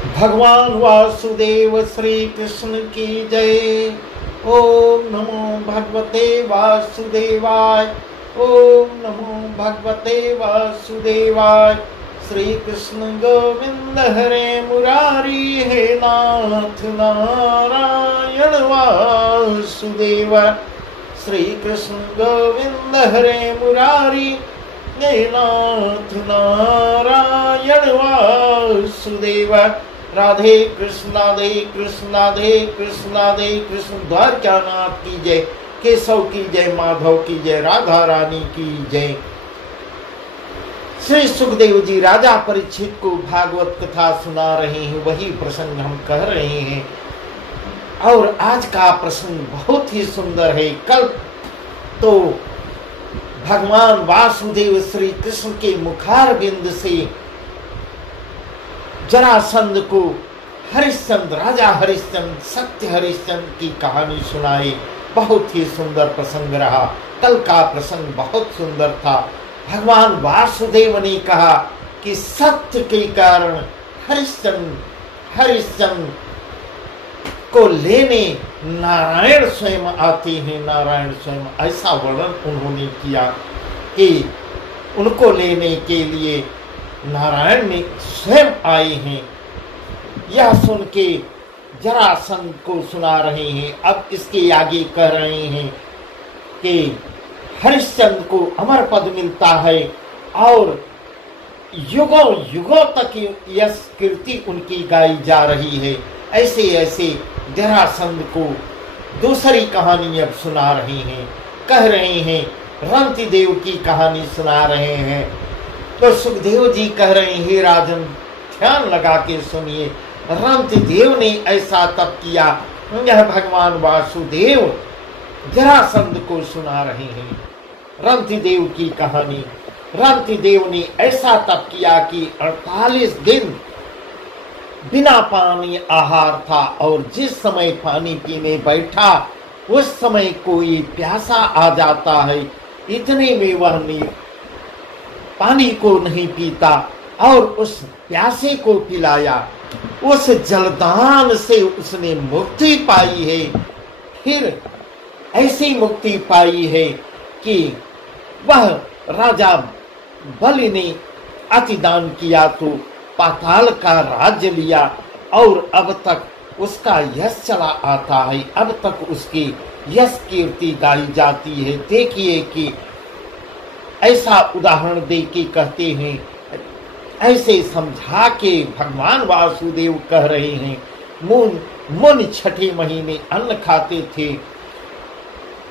भगवान वासुदेव श्री कृष्ण की जय। ओम नमो भगवते वासुदेवाय। ओम नमो भगवते वासुदेवाय। श्री कृष्ण गोविंद हरे मुरारी, हे नाथ नारायण वासुदेव। श्री कृष्ण गोविंद हरे मुरारी, हे नाथ नारायण वासुदेव। राधे कृष्ण राधे कृष्ण राधे कृष्ण राधे कृष्ण। द्वारकानाथ की जय, केशव की जय, माधव की जय, राधा रानी की जय। श्री सुखदेव जी राजा परीक्षित को भागवत कथा सुना रहे हैं, वही प्रसंग हम कह रहे हैं। और आज का प्रसंग बहुत ही सुंदर है। कल तो भगवान वासुदेव श्री कृष्ण के मुखार बिंद से जरासंध को हरिश्चंद्र, राजा हरिश्चंद्र, सत्य हरिश्चंद्र की कहानी सुनाई। बहुत ही सुंदर प्रसंग रहा। कल का प्रसंग बहुत सुंदर था। भगवान वासुदेव ने कहा कि सत्य के कारण हरिश्चंद्र को लेने नारायण स्वयं आते हैं। नारायण स्वयं, ऐसा वर्णन उन्होंने किया कि उनको लेने के लिए नारायण ने स्वयं आए हैं। यह सुन के जरासंध को सुना रहे हैं। अब इसके आगे कह रहे हैं कि हरिश्चंद्र को अमर पद मिलता है और युगों युगों तक यश कीर्ति उनकी गाई जा रही है। ऐसे ऐसे जरासंध को दूसरी कहानी अब सुना रहे हैं। कह रहे हैं, रंतिदेव की कहानी सुना रहे हैं। तो सुखदेव जी कह रहे हैं, राजन ध्यान लगा के सुनिए। रंतिदेव ने ऐसा तप किया। यह भगवान वासुदेव जरासंध को सुना रहे हैं रंतिदेव की कहानी। रंतिदेव ने ऐसा तप किया कि 48 दिन बिना पानी आहार था, और जिस समय पानी पीने बैठा उस समय कोई प्यासा आ जाता है, इतने में वह पानी को नहीं पीता और उस प्यासे को पिलाया। उस जलदान से उसने मुक्ति पाई है। फिर ऐसी मुक्ति पाई है कि वह राजा बलि ने अतिदान किया तो पाताल का राज्य लिया, और अब तक उसका यश चला आता है। अब तक उसकी यश कीर्ति गाई जाती है। देखिए कि ऐसा उदाहरण दे के कहते हैं, ऐसे समझा के भगवान वासुदेव कह रहे हैं। मुनि छठे महीने अन्न खाते थे।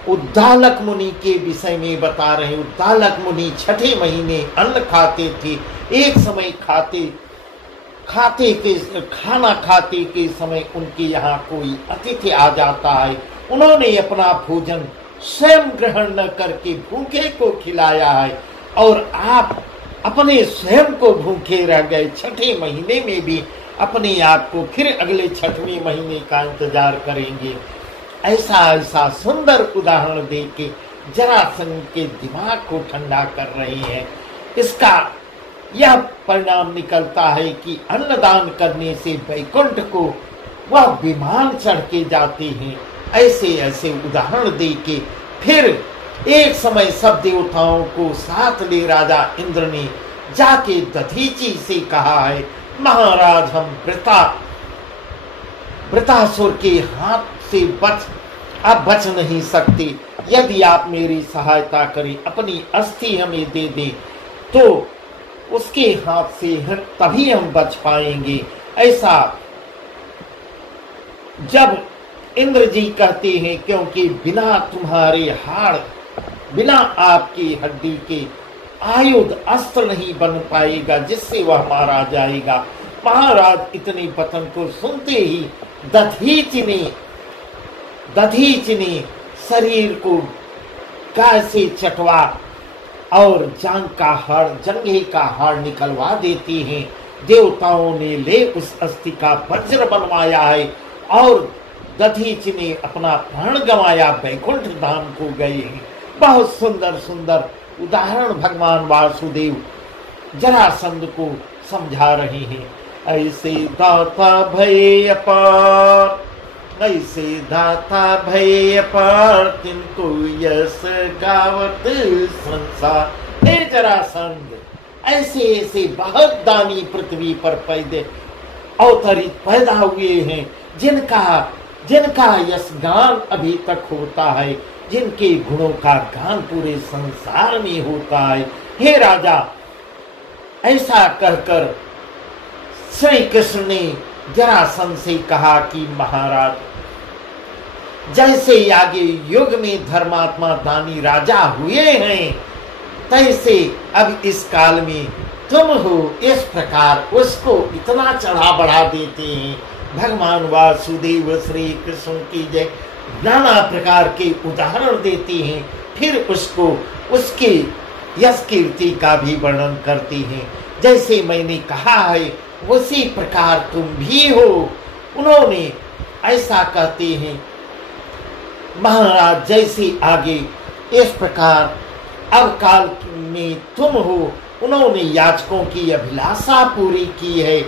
उद्दालक मुनि के विषय में बता रहे हैं। उद्दालक मुनि छठे महीने अन्न खाते थे। एक समय खाना खाते के समय उनके यहाँ कोई अतिथि आ जाता है। उन्होंने अपना भोजन स्वयं ग्रहण न करके भूखे को खिलाया है, और आप अपने स्वयं को भूखे रह गए। छठे महीने में भी अपने आप को फिर अगले छठवें महीने का इंतजार करेंगे। ऐसा सुंदर उदाहरण दे के जरासंध के दिमाग को ठंडा कर रहे हैं। इसका यह परिणाम निकलता है कि अन्नदान करने से वैकुंठ को वह विमान चढ़ के जाते हैं। ऐसे ऐसे उदाहरण दे के फिर एक समय सब देवताओं को साथ ले राजा इंद्र ने जाके दधीचि से कहा है, महाराज हम वृतासुर के हाथ से बच नहीं सकते। यदि आप मेरी सहायता करें, अपनी अस्थि हमें दे दें, तो उसके हाथ से तभी हम बच पाएंगे। ऐसा जब इंद्र जी कहते हैं, क्योंकि बिना तुम्हारे हाड़, बिना आपकी हड्डी के आयुध अस्त्र नहीं बन पाएगा जिससे वह मारा जाएगा। महाराज इतने वचन को सुनते ही दधीच ने शरीर को गाय से चटवा और जंघे का हाड़ निकलवा देती हैं। देवताओं ने ले उस अस्थि का वज्र बनवाया है, और दधीच ने अपना प्राण गंवाया, वैकुंठ धाम को गए हैं। बहुत सुंदर सुंदर उदाहरण भगवान वासुदेव जरासंध को समझा रहे हैं। ऐसे दाता भय अपार, ऐसे दाता भय अपार, किनको यश गावत संसार। हे जरासंध, ऐसे ऐसे बहुत दानी पृथ्वी पर पैदा हुए हैं, जिनका यश गान अभी तक होता है, जिनके गुणों का गान पूरे संसार में होता है। हे राजा, ऐसा कहकर श्री कृष्ण ने जरासंध से कहा कि महाराज, जैसे आगे युग में धर्मात्मा दानी राजा हुए हैं, तैसे अब इस काल में तुम हो। इस प्रकार उसको इतना चढ़ा बढ़ा देते हैं। भगवान वासुदेव श्री कृष्ण की जय नाना प्रकार के उदाहरण देते हैं, फिर उसको उसके यश कीर्ति का भी वर्णन करते हैं। जैसे मैंने कहा है उसी प्रकार तुम भी हो। उन्होंने ऐसा कहते हैं महाराज, जैसे आगे इस प्रकार अब काल में तुम हो, उन्होंने याचकों की अभिलाषा पूरी की है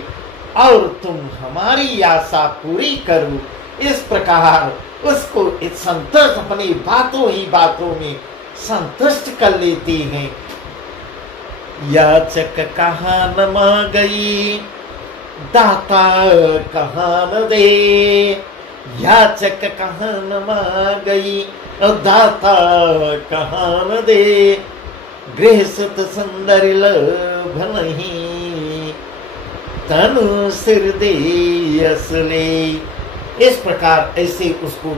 और तुम हमारी आशा पूरी करो। इस प्रकार उसको संतुष्ट, अपनी बातों ही बातों में संतुष्ट कर लेते हैं। याचक कहाँ न मा गई, दाता कहाँ न दे, याचक कहाँ न मा गई और दाता कहाँ न दे, गृह सुत सुंदर लोभ नहीं, तनु सिर दे असले। इस प्रकार ऐसे उसको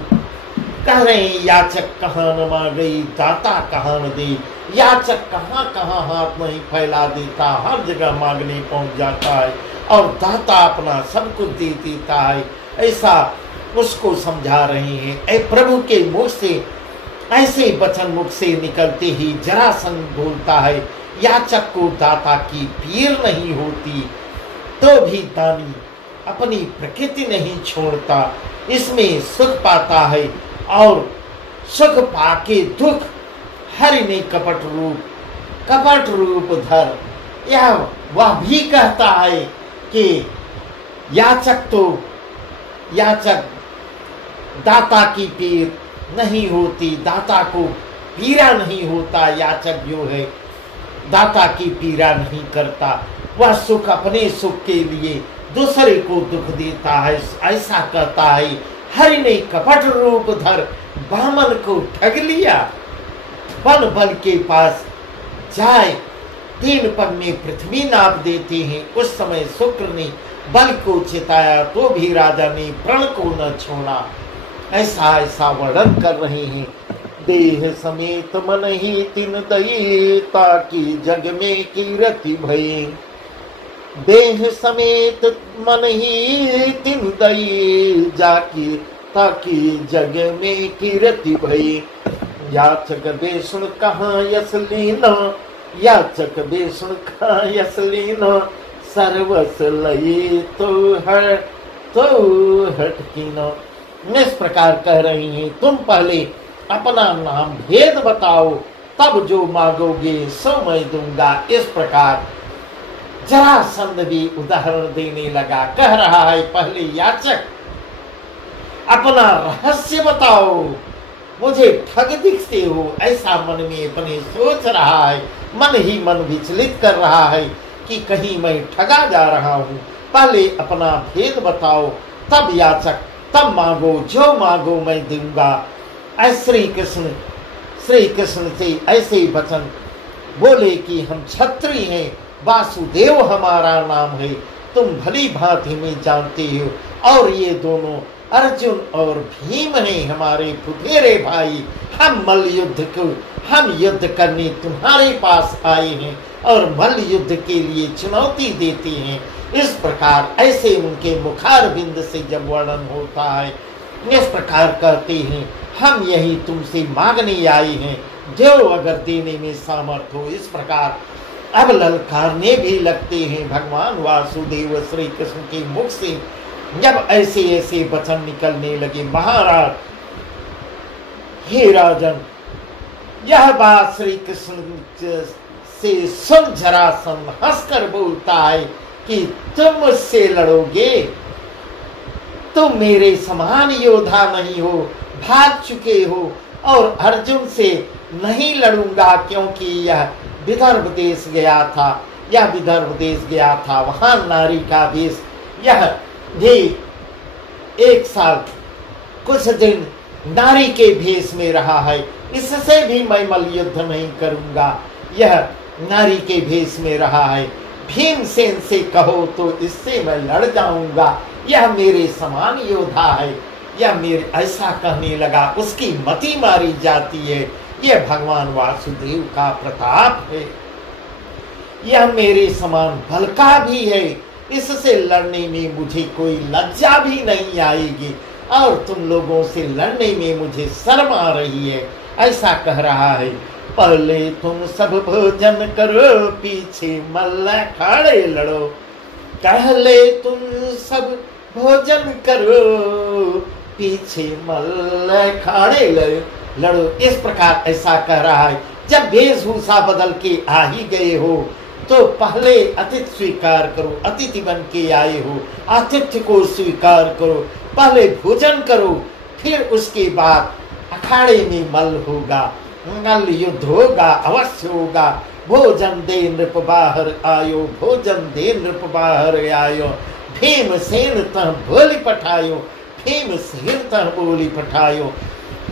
कह रहे हैं, याचक कहाँ न मा गई, दाता कहाँ न दे। याचक कहाँ कहाँ हाथ नहीं फैला देता, हर जगह मांगने पहुंच जाता है, और दाता अपना सब कुछ दे देता है। ऐसा उसको समझा रहे हैं। ऐ प्रभु के मुख से ऐसे वचन मुख से निकलते ही जरासंध बोलता है, याचक को दाता की पीर नहीं होती, तो भी दानी अपनी प्रकृति नहीं छोड़ता, इसमें सुख पाता है, और सुख पाके दुख हरि ने कपट रूप धर। यह वह भी कहता है कि याचक दाता की पीर नहीं होती, दाता को पीरा नहीं होता। याचक जो है दाता की पीरा नहीं करता, वह सुख अपने सुख के लिए दूसरे को दुख देता है। ऐसा कहता है, हरि ने कपट रूप धर बामन को ठग लिया। वन बल के पास जाए, 3 पग में पृथ्वी नाप देते हैं। उस समय शुक्र ने बल को चिताया तो भी राजा ने प्रण को न छोड़ा। ऐसा वर्णन कर रहे हैं। देह समेत मन ही तिन दई, ताकि जग में कीरति भई। देह समेत मन ही तिन दई, जाकी ताकि जग में कीरति भई। याचक बेसुन कहाँ यस लीना, याचक बेसुन कहाँ यस लीना, सर्वस लई तो हटकीना। इस प्रकार कह रही हैं, तुम पहले अपना नाम भेद बताओ, तब जो मांगोगे सो मैं दूंगा। इस प्रकार जरासंध भी उदाहरण देने लगा, कह रहा है, पहले याचक अपना रहस्य बताओ, मुझे ठग दिखते हो। ऐसा मन में अपने सोच रहा है, मन ही मन विचलित कर रहा है कि कहीं मैं ठगा जा रहा हूँ। पहले अपना भेद बताओ, तब याचक, तब मांगो, जो मांगो मैं दूंगा। श्री कृष्ण से ऐसे वचन बोले कि हम क्षत्रिय हैं, वासुदेव हमारा नाम है, तुम भली भांति में जानते हो, और ये दोनों अर्जुन और भीम हैं हमारे फुफेरे भाई। हम युद्ध करने तुम्हारे पास आए हैं और मल्ल युद्ध के लिए चुनौती देते हैं। इस प्रकार ऐसे उनके मुखारबिंद से जब वर्णन होता है, इस प्रकार कहते हैं, हम यही तुमसे मांगने आए हैं, जो अगर देने में सामर्थ हो। इस प्रकार अब ललकारने भी लगते हैं भगवान वासुदेव श्री कृष्ण के मुख से। जब ऐसे ऐसे वचन निकलने लगे, महाराज, हे राजन, यह बात श्री कृष्ण से सुन जरासंध हंसकर बोलता है, कि तुम मुझसे लड़ोगे? तुम मेरे समान योद्धा नहीं हो, भाग चुके हो। और अर्जुन से नहीं लड़ूंगा, क्योंकि यह विदर्भ देश गया था, वहां नारी का वेश, यह भी 1 साल कुछ दिन नारी के भेष में रहा है, इससे भी मैं मल्ल युद्ध नहीं करूंगा। यह नारी के भेष में रहा है, भीमसेन से कहो तो इससे मैं लड़ जाऊंगा, यह मेरे समान योद्धा है। यह मेरे ऐसा कहने लगा, उसकी मति मारी जाती है। यह भगवान वासुदेव का प्रताप है, यह मेरे समान बल का भी है, इससे लड़ने में मुझे कोई लज्जा भी नहीं आएगी, और तुम लोगों से लड़ने में मुझे शर्म आ रही है, ऐसा कह रहा है। पहले तुम सब भोजन करो, पीछे मल्ल अखाड़े लड़ो। पहले तुम सब भोजन करो, पीछे मल्ल अखाड़े लड़ो। इस प्रकार ऐसा कह रहा है। जब वेशभूषा बदल के आ ही गए हो तो पहले अतिथि स्वीकार करो, अतिथि बन के आए हो, आतिथ्य को स्वीकार करो, पहले भोजन करो, फिर उसके बाद अखाड़े में मल्ल होगा, मल्ल युद्ध होगा, अवश्य होगा। भोजन दे नृप बाहर आयो, भोजन दे नृप बाहर आयो, भीमसेन तह बोली पठायो, भीमसेन तह बोली पठायो।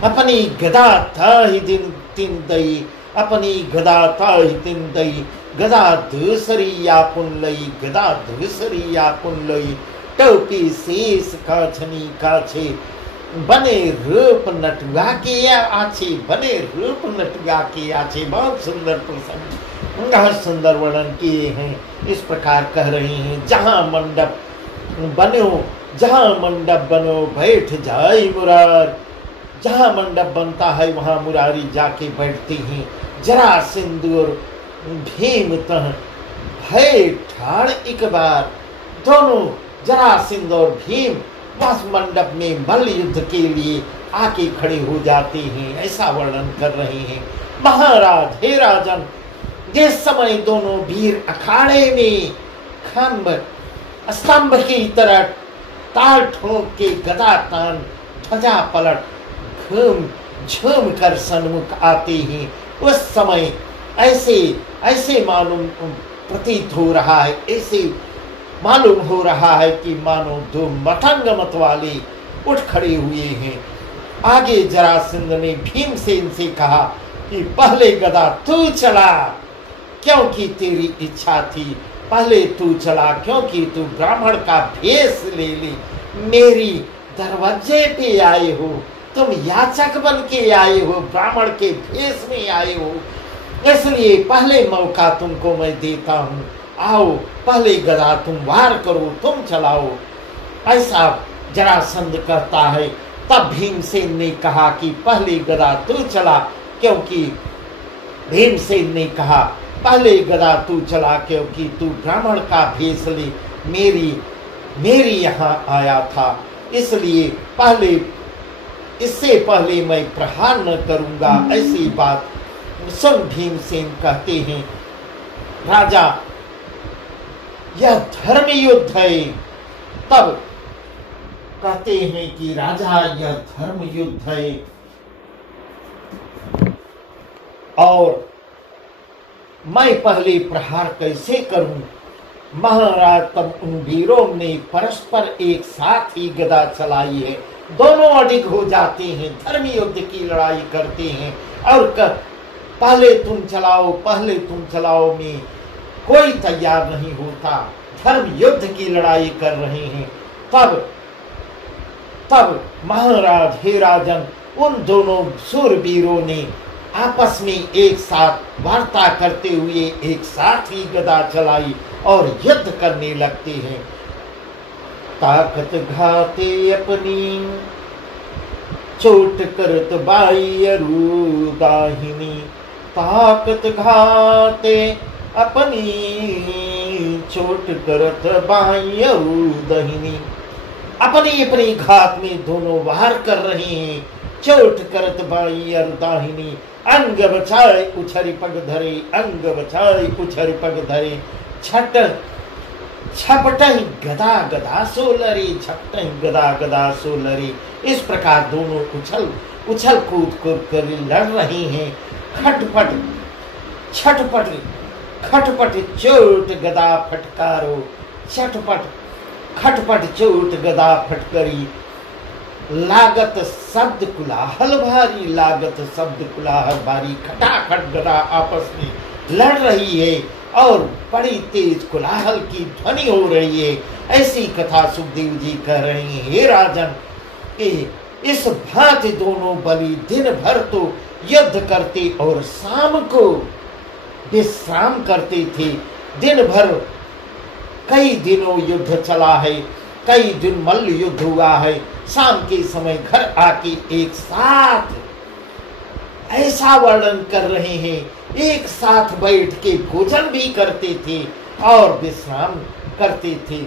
अपनी गदा ताहि दिन तिन दई, अपनी गदा ताहि तिन दई, गदा दूसरी या पुनलई, गदा दूसरी या पुनलई। टोपी शेष काछनी काछे, बने रूप नटुआ के आछे, बने रूप नटुआ के आछे। बहुत सुंदर प्रसंग, बहुत सुंदर वर्णन किए हैं। इस प्रकार कह रहे हैं, जहाँ मंडप बनो बैठ जाए मुरार। जहाँ मंडप बनता है वहाँ मुरारी जाके बैठते हैं। जरासंध और भीम तह भय ठाड़ एक बार, दोनों जरासंध और भीम बस मंडप में मल्ल युद्ध के लिए आके खड़े हो जाते हैं, ऐसा वर्णन कर रहे हैं। महाराज, हे राजन, जिस समय दोनों वीर अखाड़े में खंभ स्तंभ की तरह ताल ठोक के गदा तान ध्वजा पलट घूम झूम कर सन्मुख आते हैं, उस समय ऐसे मालूम प्रतीत हो रहा है, ऐसे मालूम हो रहा है कि मानो 2 मतंग मत वाले उठ खड़े हुए हैं। आगे जरासंध ने भीमसेन से कहा कि पहले गदा तू चला, क्योंकि तेरी इच्छा थी, पहले तू चला, क्योंकि तू ब्राह्मण का भेष ले ली, मेरी दरवाजे पे आए हो, तुम याचक बन के आए हो, ब्राह्मण के भेष में आए हो, इसलिए पहले मौका तुमको मैं देता हूँ, आओ पहले गदा तुम वार करो, तुम चलाओ। ऐसा जरासंध कहता है। तब भीमसेन ने कहा कि पहले गदा तू चला, क्योंकि भीमसेन ने कहा पहले गदा तू चला, क्योंकि तू ब्राह्मण का भेष ले मेरी यहाँ आया था, इसलिए इससे पहले मैं प्रहार न करूंगा। ऐसी बात सुन भीमसेन कहते हैं, राजा यह धर्म युद्ध है। तब कहते हैं कि राजा यह धर्म युद्ध है, और मैं पहले प्रहार कैसे करूं? महाराज, तब उन वीरों ने परस्पर एक साथ ही गदा चलाई है, दोनों अडिग हो जाते हैं, धर्म युद्ध की लड़ाई करते हैं, और पहले तुम चलाओ में कोई तैयार नहीं होता, धर्म युद्ध की लड़ाई कर रहे हैं। तब महाराज, हे राजन, उन दोनों शूरवीरों ने आपस में एक साथ वार्ता करते हुए एक साथ ही गदा चलाई और युद्ध करने लगते हैं। ताकत घाते अपनी, चोट करत बाई अरु दाहिनी, ताकत घाते अपनी, चोट करत बाई अरु दाहिनी। अपनी घात में दोनों वार कर रहे हैं। चोट करत बाई अरु दाहिनी, अंग बचाए उछरी पग धरे, अंग बचाए उछरी पग धरे। छठ झपटहि गदा गदा सो लरी, झपटहि गदा गदा सो लरी। इस प्रकार दोनों उछल कूद कर लड़ रहे हैं। खटपट छटपट खटपट चोट गदा फटकारो, छटपट खटपट चोट गदा फटकरी। लागत शब्द कुलाहल भारी, लागत शब्द कुलाहल भारी। खटाखट गदा आपस में लड़ रही है और बड़ी तेज कुलाहल की ध्वनि हो रही है। ऐसी कथा सुखदेव जी कह रहे हैं, हे राजन, इस भांति दोनों बलि दिन भर तो युद्ध करते और शाम को विश्राम करते थे। दिन भर कई दिनों युद्ध चला है, कई दिन मल्ल युद्ध हुआ है। शाम के समय घर आके एक साथ ऐसा वर्णन कर रहे हैं, एक साथ बैठ के भोजन भी करते थे और विश्राम करते थे।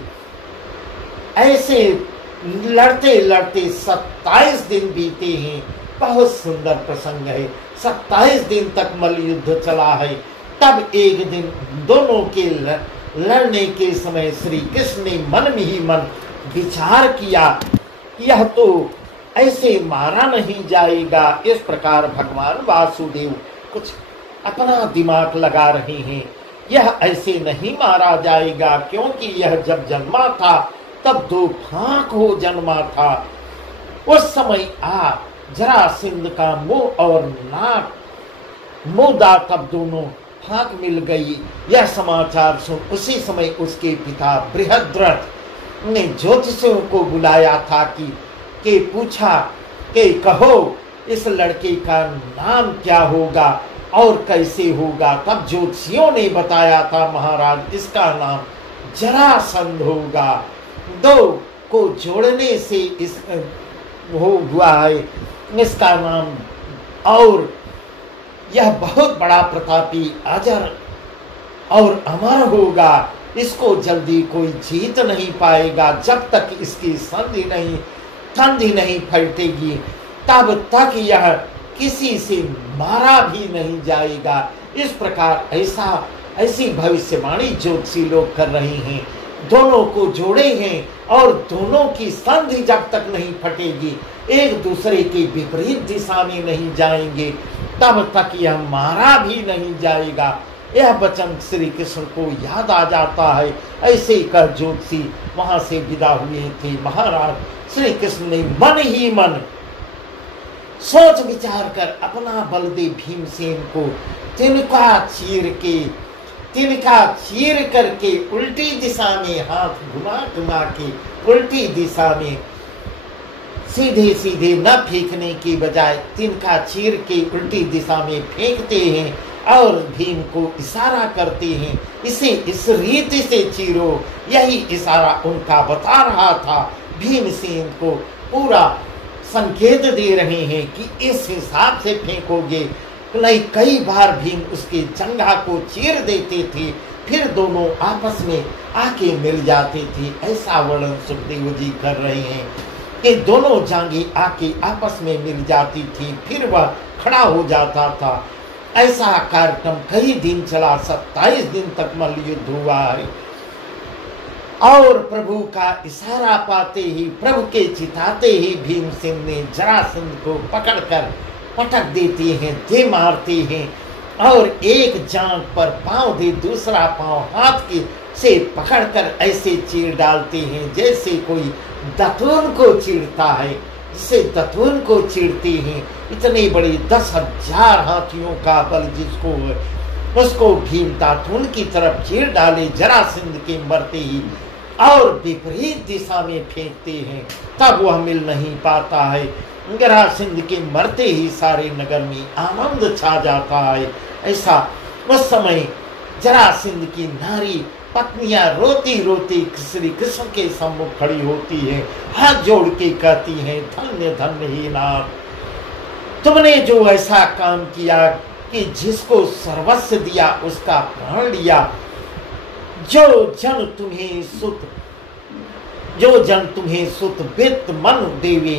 ऐसे लड़ते लड़ते 27 दिन बीते हैं। बहुत सुंदर प्रसंग है। 27 दिन तक मल्ल युद्ध चला है। तब एक दिन दोनों के लड़ने के समय श्री कृष्ण ने मन में ही मन विचार किया, यह तो ऐसे मारा नहीं जाएगा। इस प्रकार भगवान वासुदेव कुछ अपना दिमाग लगा रहे हैं, यह ऐसे नहीं मारा जाएगा, क्योंकि यह जब जन्मा था तब 2 फांक हो जन्मा था। उस समय जरासंध का मुंह और नाक मुदा तब दोनों फांक मिल गई। यह समाचार सुन उसी समय उसके पिता बृहद्रथ ने ज्योतिषियों को बुलाया था कि पूछा कि कहो इस लड़के का नाम क्या होगा और कैसे होगा। तब ज्योतिषियों ने बताया था, महाराज इसका नाम जरासंध होगा। 2 को जोड़ने से इस हुआ है इसका नाम, और यह बहुत बड़ा प्रतापी अजर और अमर होगा। इसको जल्दी कोई जीत नहीं पाएगा। जब तक इसकी संधि नहीं फटेगी तब तक यह किसी से मारा भी नहीं जाएगा। इस प्रकार ऐसी भविष्यवाणी ज्योतिषी लोग कर रहे हैं। दोनों को जोड़े हैं और दोनों की संधि जब तक नहीं फटेगी, एक दूसरे के विपरीत दिशा में नहीं जाएंगे, तब तक यह मारा भी नहीं जाएगा। यह वचन श्री कृष्ण को याद आ जाता है। ऐसे कर ज्योतिषी वहां से विदा हुए थे। महाराज श्री कृष्ण ने मन ही मन सोच विचार कर अपना बलदेव भीमसेन को तिनका चीर करके उल्टी दिशा में हाथ घुमा के उल्टी दिशा में सीधे न फेंकने की बजाय तिनका चीर के उल्टी दिशा में फेंकते हैं और भीम को इशारा करते हैं, इसे इस रीति से चीरो। यही इशारा उनका बता रहा था। भीमसेन को पूरा संकेत दे रहे हैं कि इस हिसाब से फेंकोगे। नहीं, कई बार भीम उसके जंघा को चीर देते थे, फिर दोनों आपस में आके मिल जाते थे। ऐसा वर्णन सुखदेव जी कर रहे हैं कि दोनों जांघें आके आपस में मिल जाती थी, फिर वह खड़ा हो जाता था। ऐसा कार्यक्रम कई दिन चला। 27 दिन तक मल्ल युद्ध हुआ है और प्रभु का इशारा पाते ही, प्रभु के चिताते ही भीमसेन ने जरासंध को पकड़कर पटक देते हैं, दे मारते हैं और एक जांघ पर पांव दे दूसरा पांव हाथ के से पकड़कर ऐसे चीर डालते हैं जैसे कोई दतून को चीरता है, जिसे दतून को चीरते हैं। इतने बड़े 10,000 हाथियों का बल जिसको उसको भीम दातून की तरफ चीर डाले जरासंध के मरते ही और विपरीत दिशा में फेंकते हैं, तब वह मिल नहीं पाता है। जरासंध के मरते ही सारे नगर में आनंद छा जाता है। ऐसा उस समय जरासंध की नारी पत्नियां रोती रोती श्री कृष्ण के सम्मुख खड़ी होती है, हाथ जोड़ के कहती हैं, धन्य धन्य ही नाथ, तुमने जो ऐसा काम किया कि जिसको सर्वस्व दिया उसका प्राण लिया। जो जन तुम्हें सुत वित्त मन देवे,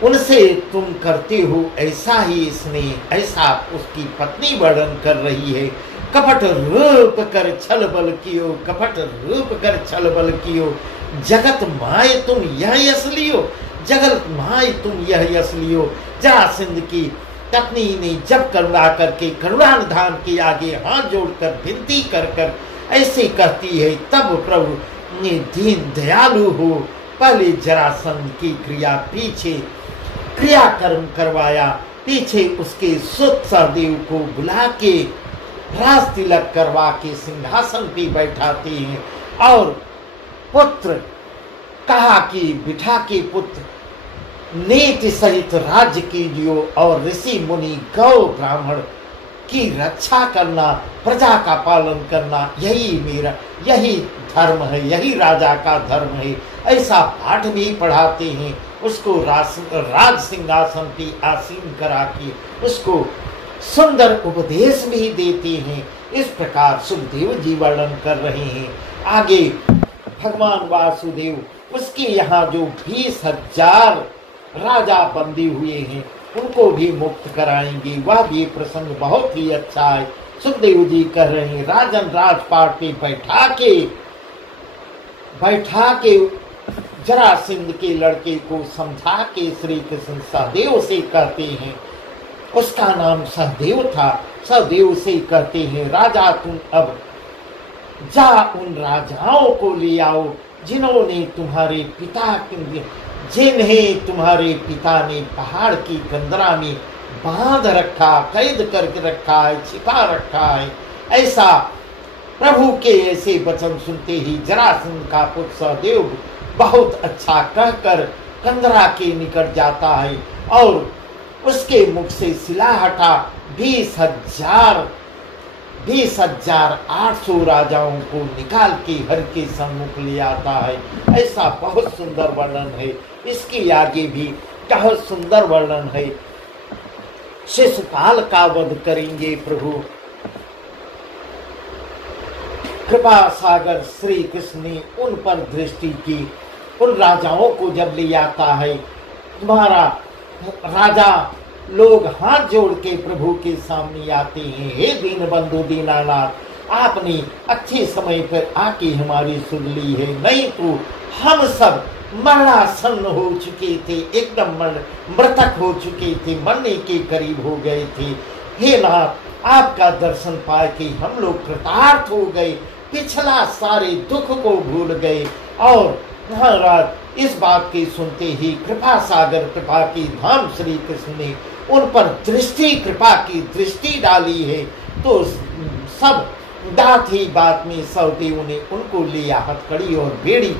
उनसे तुम करते हो ऐसा ही इसने। ऐसा उसकी पत्नी वर्णन कर रही है। कपट रूप कर छल बल कियो, कपट रूप कर छल बल कियो, जगत माय तुम यह असलियो, जगत माय तुम यह असलियो। जरासंध की पत्नी ने जब करुणा करके करुणा निधान के आगे हाथ जोड़कर विनती कर कर ऐसे कहती है, तब प्रभु ने दीन दयालु हो पहले जरासंध की क्रिया पीछे क्रियाकर्म करवाया, पीछे उसके सुत सहदेव को बुला के राज तिलक करवा के सिंहासन पे बैठाते हैं और पुत्र कहा कि बिठा के पुत्र नीति सहित राज्य कीजियो और ऋषि मुनि गौ ब्राह्मण की रक्षा करना, प्रजा का पालन करना, यही धर्म है, यही राजा का धर्म है। ऐसा पाठ भी पढ़ाते हैं, उसको राज सिंहासन की आसीन करा के उसको सुंदर उपदेश भी देते हैं। इस प्रकार सुखदेव जी वर्णन कर रहे हैं। आगे भगवान वासुदेव उसके यहाँ जो 20,000 राजा बंदी हुए हैं उनको भी मुक्त कराएंगे। वह भी प्रसंग बहुत ही अच्छा है। सुखदेव जी कह रहे हैं, राजन राजपाट पे बैठा के जरासंध के लड़के को समझा के श्री कृष्ण सहदेव से कहते हैं, उसका नाम सहदेव था, सहदेव से कहते हैं, राजा तुम अब जा उन राजाओं को ले आओ जिन्हें तुम्हारे पिता ने पहाड़ की कंदरा में बांध रखा, कैद करके रखा है, छिपा रखा है। ऐसा प्रभु के ऐसे वचन सुनते ही जरासंध का पुत्र सहदेव बहुत अच्छा कहकर कंदरा के निकट जाता है और उसके मुख से सिला हटा 20,800 राजाओं को निकाल के हर के सम्मुख ले आता है। ऐसा बहुत सुंदर वर्णन है। इसके आगे भी बहुत सुंदर वर्णन है। शिशुपाल का वध करेंगे प्रभु। कृपा सागर श्री कृष्ण ने उन पर दृष्टि की। उन राजाओं को जब ले आता है, तुम्हारा राजा लोग हाथ जोड़ के प्रभु के सामने आते हैं, हे दीन बंधु दीनानाथ, आपने अच्छे समय पर आके हमारी सुन ली है, नहीं तो हम सब मरणासन्न हो चुके थे, एकदम मृतक हो चुके थे, मरने के करीब हो गए थे। हे नाथ, आपका दर्शन पाए कि हम लोग कृतार्थ हो गए, पिछला सारे दुख को भूल गए। और महाराज इस बात की सुनते ही कृपा सागर कृपा की धाम श्री कृष्ण ने उन पर कृपा की दृष्टि डाली है। तो सब दात ही बात में सहदेव ने उनको लिया हथकड़ी और बेड़ी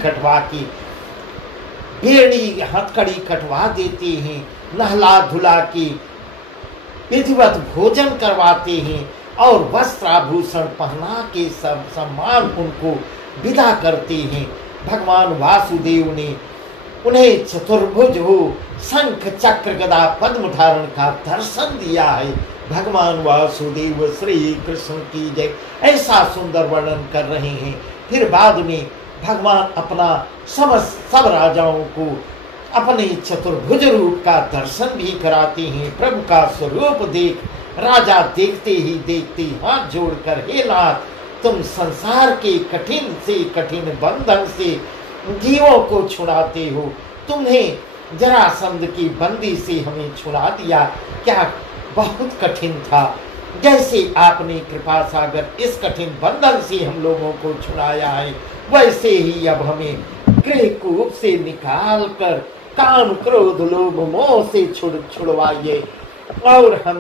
हथकड़ी कटवा देते हैं, नहला धुला के विधिवत भोजन करवाते हैं और वस्त्राभूषण पहना के सब सम्मान उनको विदा करते हैं। भगवान वासुदेव ने उन्हें चतुर्भुज हो शंख चक्र गदा पद्म धारण का दर्शन दिया है। भगवान वासुदेव श्री कृष्ण की जय। ऐसा सुंदर वर्णन कर रहे हैं। फिर बाद में भगवान अपना सब राजाओं को अपने चतुर्भुज रूप का दर्शन भी कराते हैं। प्रभु का स्वरूप देख राजा देखते ही देखते हाथ जोड़कर, हे नाथ, तुम संसार के कठिन से कठिन बंधन से जीवों को छुड़ाते हो, तुम्हें जरासंध की बंदी से हमें छुड़ा दिया, क्या बहुत कठिन था। जैसे आपने कृपा सागर इस कठिन बंधन से हम लोगों को छुड़ाया है, वैसे ही अब हमें गृह कूप से निकाल कर काम क्रोध लोभ मोह से छुड़वाइए और हम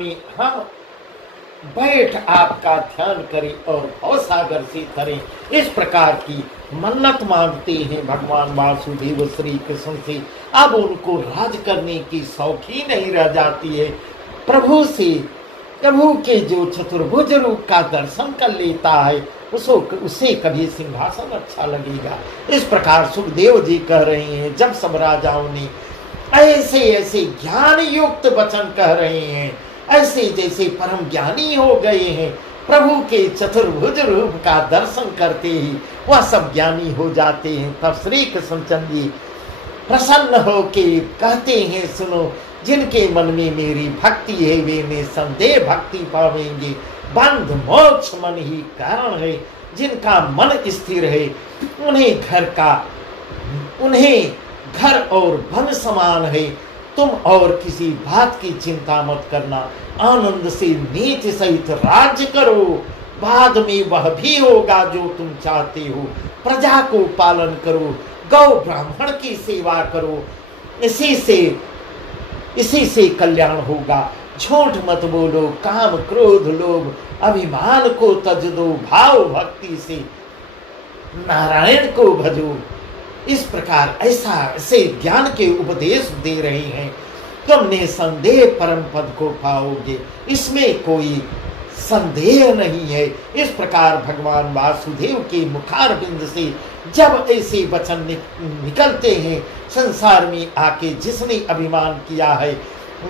बैठ आपका ध्यान करें और भवसागर से करें। इस प्रकार की मन्नत मांगते हैं भगवान वासुदेव श्री कृष्ण से। अब उनको राज करने की शौकी नहीं रह जाती है। प्रभु के जो चतुर्भुज रूप का दर्शन कर लेता है उसे कभी सिंहासन अच्छा लगेगा। इस प्रकार सुखदेव जी कह रहे हैं, जब सब राजाओं ने ऐसे ऐसे ज्ञान युक्त वचन कह रहे हैं, ऐसे जैसे परम ज्ञानी हो गए हैं, प्रभु के चतुर्भुज रूप का दर्शन करते ही वह सब ज्ञानी हो जाते हैं। तब श्री कृष्णचंद्र जी प्रसन्न हो के कहते हैं, सुनो, जिनके मन में मेरी भक्ति है वे निसंदेह भक्ति पावेंगे। बंध मोक्ष मन ही कारण है। जिनका मन स्थिर है उन्हें घर और वन समान है। तुम और किसी बात की चिंता मत करना, आनंद से नीति सहित राज्य करो, बाद में वह भी होगा जो तुम चाहते हो। प्रजा को पालन करो, गौ ब्राह्मण की सेवा करो, इसी से कल्याण होगा। झूठ मत बोलो, काम क्रोध लोभ अभिमान को तज दो, भाव भक्ति से नारायण को भजो। इस प्रकार ऐसे ज्ञान के उपदेश दे रहे हैं। तुम निसंदेह परम पद को पाओगे, इसमें कोई संदेह नहीं है। इस प्रकार भगवान वासुदेव के मुखारबिंद से जब ऐसे वचन निकलते हैं, संसार में आके जिसने अभिमान किया है,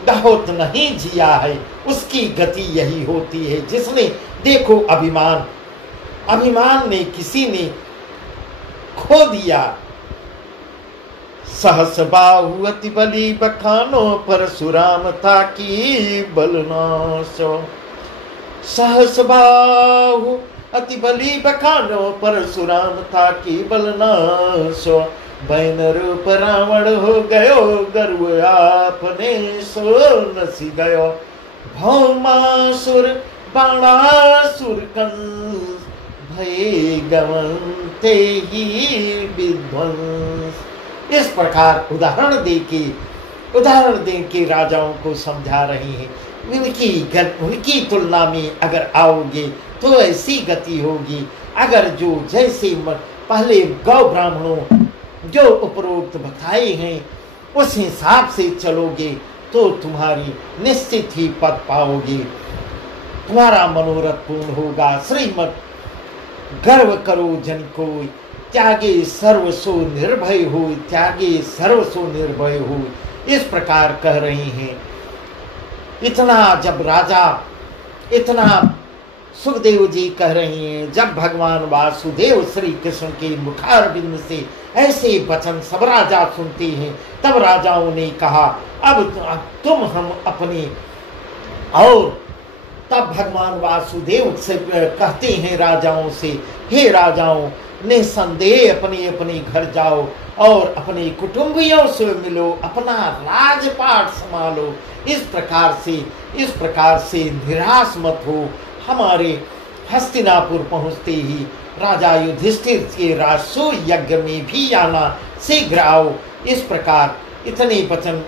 बहुत नहीं जिया है, उसकी गति यही होती है। जिसने देखो अभिमान ने किसी ने खो दिया। सहस बाहु अति बली बखानो, परशुराम था की बलनाशो। सहस बाहु अति बली बखानो, परशुराम था की बलनाशो। बैन रूप रावण हो गयो, गर्व आपने सो नसी गयो। भौमासुर बाणासुर कंस, भय गवंते ही विध्वंस। इस प्रकार उदाहरण दे के राजाओं को समझा रही हैं। उनकी तुलना में अगर आओगे तो ऐसी गति होगी। अगर जो जैसे पहले गौ ब्राह्मणों जो उपरोक्त बताए हैं उस हिसाब से चलोगे तो तुम्हारी निश्चित ही पद पाओगे, तुम्हारा मनोरथ पूर्ण होगा। श्रीमत गर्व करो जन को, त्यागे सर्वसो निर्भय हो, त्यागे सर्वसो निर्भय हो। इस प्रकार कह रही हैं। इतना सुखदेव जी कह रही हैं। जब भगवान वासुदेव श्री कृष्ण के मुखारबिंद से ऐसे वचन सब राजा सुनते हैं, तब राजाओं ने कहा अब तुम हम अपने, और तब भगवान वासुदेव से कहते हैं राजाओं से, हे राजाओं, निसंदेह अपने अपने घर जाओ और अपने कुटुंबियों से मिलो, अपना राजपाट संभालो। इस प्रकार से निराश मत हो। हमारे हस्तिनापुर पहुंचते ही राजा युधिष्ठिर के राजसूय यज्ञ में भी आना, शीघ्र आओ। इस प्रकार इतने वचन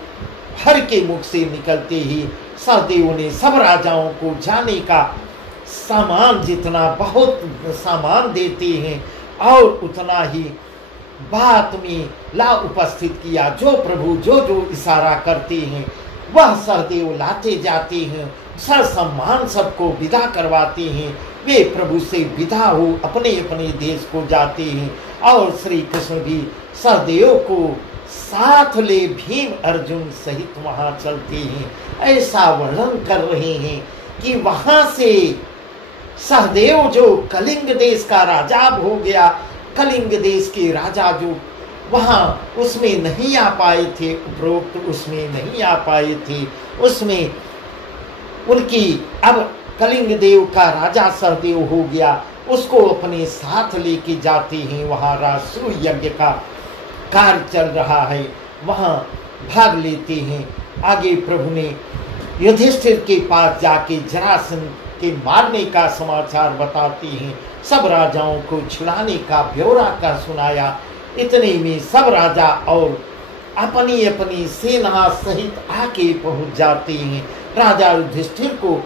हर के मुख से निकलते ही सहदेव ने सब राजाओं को जाने का सामान, जितना बहुत सामान देते हैं और उतना ही बात में ला उपस्थित किया। जो प्रभु जो इशारा करते हैं वह सहदेव लाते जाते हैं। सर सम्मान सबको विदा करवाते हैं। वे प्रभु से विदा हो अपने अपने देश को जाते हैं। और श्री कृष्ण भी सहदेव को साथ ले भीम अर्जुन सहित वहां चलते हैं। ऐसा वर्णन कर रहे हैं कि वहां से सहदेव जो कलिंग देश का राजा हो गया, कलिंग देश के राजा जो वहां उसमें नहीं आ पाए थे, उपरोक्त उसमें नहीं आ पाए थे, उसमें उनकी अब कलिंग देव का राजा सहदेव हो गया, उसको अपने साथ लेके जाते हैं। वहां राजसूय यज्ञ का कार्य चल रहा है, वहां भाग लेते हैं। आगे प्रभु ने युधिष्ठिर के पास जाके जरासंध के मारने का समाचार बताते हैं। सब राजाओं को छुड़ाने का ब्यौरा का सुनाया। इतने में सब राजा और अपनी अपनी सेना सहित आके पहुंच जाते हैं। राजा युधिष्ठिर को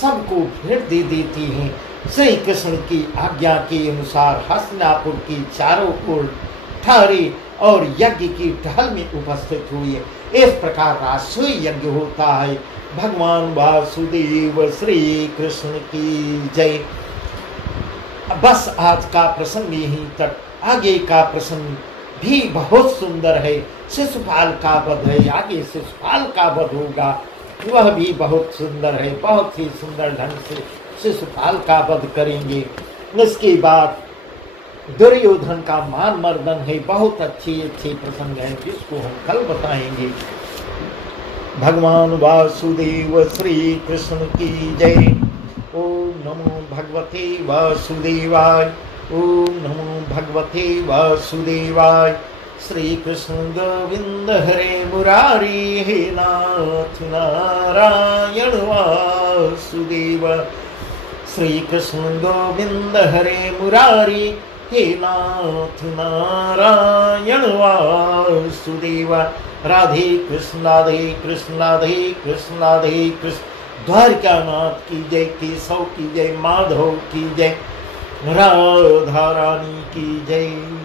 सबको भेंट दे देती हैं। श्री कृष्ण की आज्ञा के अनुसार हस्तिनापुर की चारों ओर ठहरे और यज्ञ की टहल में उपस्थित हुए। इस प्रकार राजसूय यज्ञ होता है। भगवान वासुदेव श्री कृष्ण की जय। बस आज का प्रसंग यहीं तक। आगे का प्रसंग भी बहुत सुंदर है। शिशुपाल का वध है, आगे शिशुपाल का वध होगा, वह भी बहुत सुंदर है। बहुत ही सुंदर ढंग से शिशुपाल का वध करेंगे। इसके बाद दुर्योधन का मान मर्दन है। बहुत अच्छे अच्छे प्रसंग हैं जिसको हम कल बताएंगे। भगवान वासुदेव श्री कृष्ण की जय। ओम नमो भगवते वासुदेवाय। ओम नमो भगवते वासुदेवाय। श्री कृष्ण गोविंद हरे मुरारी, हे नाथ नारायण वासुदेव। श्री कृष्ण गोविंद हरे मुरारी, हे नाथ नारायण वासुदेव। राधे कृष्ण राधे कृष्ण राधे कृष्ण राधे कृष्ण। द्वारकानाथ की जय, केशव की जय, माधव की जय, राधा रानी की जय।